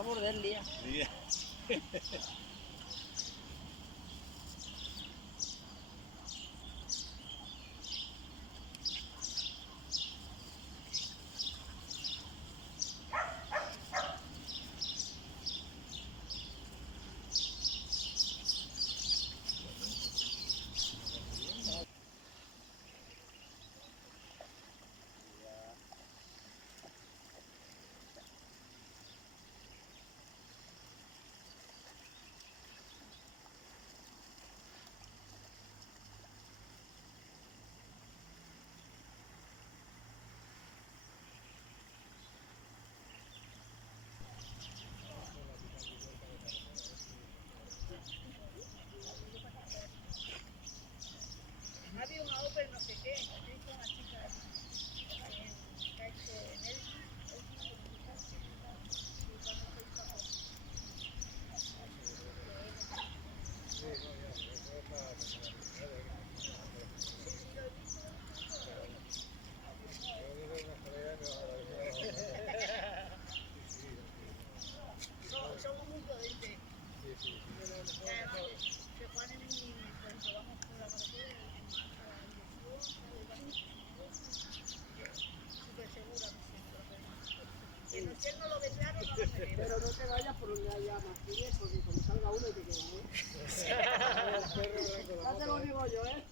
va a morder el día. Había una ópera no sé qué, que hizo una chica que ha hecho en Elgin, somos muy prudentes. Y además que Juan es muy, por ejemplo, vamos por la carretera y a la dirección, súper segura, me siento, que no, si él no lo ve claro, no lo metemos. Pero no te vayas por donde haya mastines, porque como salga uno y te queda, ¿eh? Ya te lo digo yo, ¿eh?